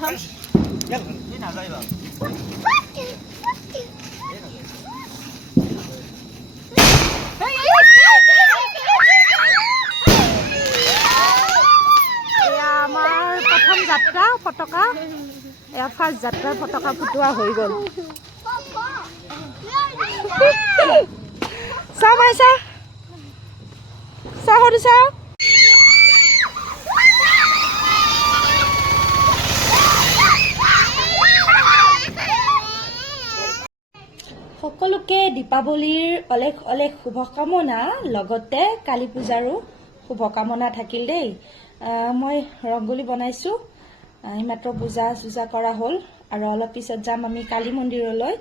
আমাৰ প্ৰথম যাত্ৰা পতাকা এয়া ফাৰ্ষ্ট যাত্ৰাৰ পতাকা ফুটোৱা হৈ গ'ল। চাহ মাইছা চাহ সৰু চাহ সকলোকে দীপাৱলীৰ অলেখ অলেখ শুভকামনা, লগতে কালী পূজাৰো শুভকামনা থাকিল দেই। মই ৰংগোলী বনাইছোঁ, এইমাত্ৰ পূজা চূজা কৰা হ'ল আৰু অলপ পিছত যাম আমি কালী মন্দিৰলৈ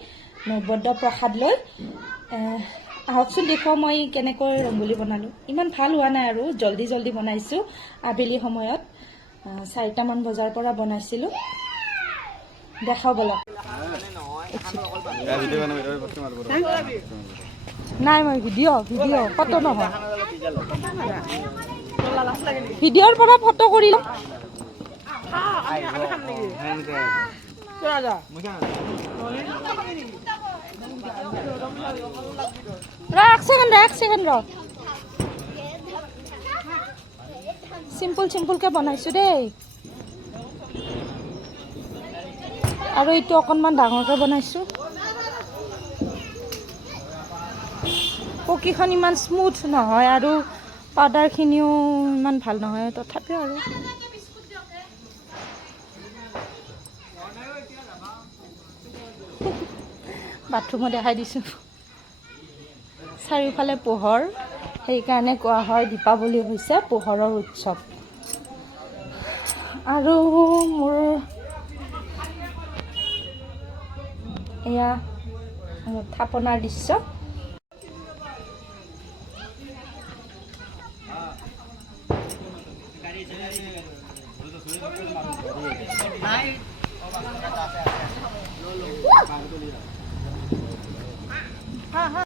নৈবদ্য প্ৰসাদ লৈ। আহকচোন দেখুৱাওঁ মই কেনেকৈ ৰংগোলী বনালোঁ। ইমান ভাল হোৱা নাই আৰু জল্দি জল্দি বনাইছোঁ। আবেলি সময়ত 4টামান বজাৰ পৰা বনাইছিলোঁ। দেখাও বলক। নাই মই ভিডিঅ' ফটো নহয়, ভিডিঅ'ৰ পৰা ফটো কৰি লম। এক ছেকেণ্ড ৰ চিম্পুলকে বনাইছোঁ দেই। আৰু এইটো অকণমান ডাঙৰকৈ বনাইছোঁ। পকীখন ইমান স্মুথ নহয় আৰু পাউডাৰখিনিও ইমান ভাল নহয়, তথাপিও আৰু বাথৰুমত দেখাই দিছোঁ। চাৰিওফালে পোহৰ, সেইকাৰণে কোৱা হয় দীপাৱলী হৈছে পোহৰৰ উৎসৱ। আৰু মোৰ এয়া থাপনাৰ দৃশ্য।